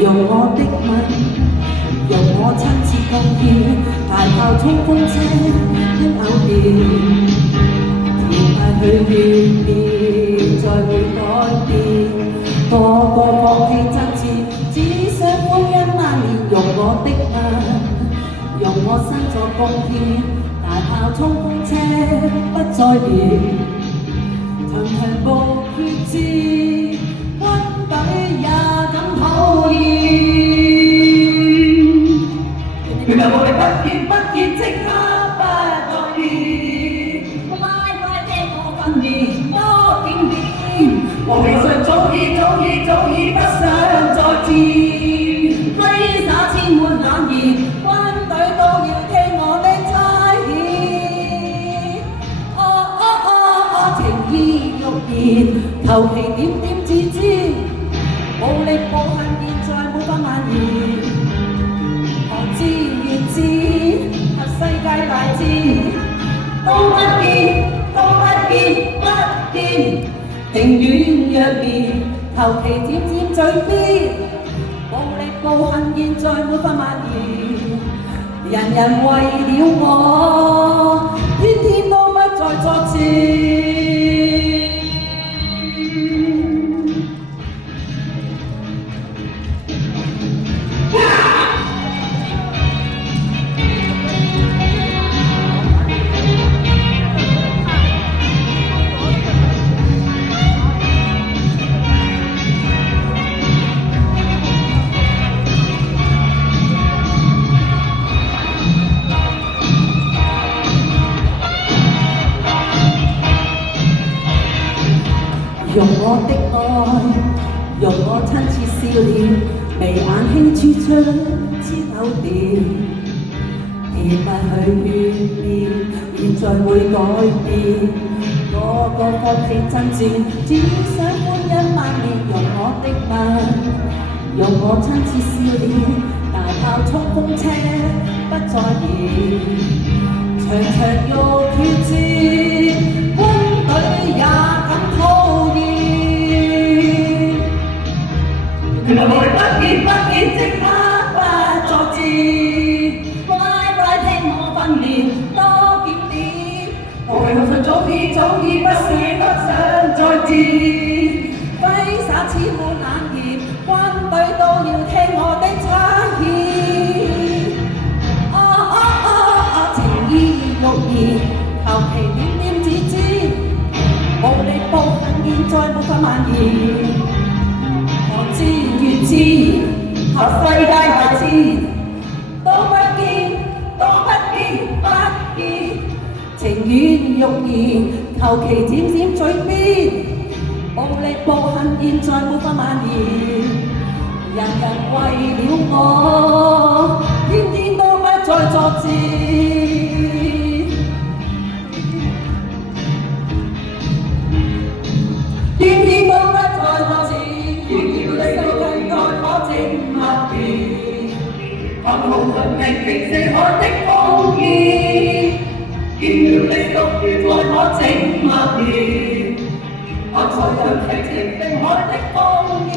用我的吻，用我親切貢獻，大炮衝鋒車輕咬電，甜蜜去願變，再會改變，個個放棄爭戰，只想歡欣萬年，用我的吻，用我身作貢獻，大炮衝鋒車不再變，層層無決戰，軍隊也敢討厭。原來無力不見，即刻不再見。乖聽我訓練，多經典。和平上早已不想再戰。揮灑千滿冷言，軍隊都要聽我的差遣。情意欲言，求其點自知。無力無恨，現在沒法蔓延。寒戰越戰，和世界大戰，都不見，情願若眠，求其點嘴邊。無力無恨，現在沒法蔓延。人人為了我，天天都不再作戰。用我的愛，用我親切笑臉，眉眼輕處出千口電，甜蜜去勸勉，現在會改變，個個放棄爭戰，只想歡欣萬年，用我的吻，用我親切笑臉，大炮衝鋒車不再燃，場場欲決戰，軍隊也敢討厭。原來無力不見，即刻不作戰。乖聽我訓練，多檢點。無謂學上早已不想再戰。揮灑千滿冷言，軍隊都要聽我的差遣。情意欲言，求其點自知。無力無恨，現在沒法蔓延。寒戰越戰，和世界大戰，都不見，情願欲言，求其點嘴邊。無力無恨，現在沒法蔓延。人人為了我，天天都不再作戰。天天都不再作戰。憑無盡力平四海的烽煙，見了你獨於在我靜默然，我才讓劇情定海的烽煙。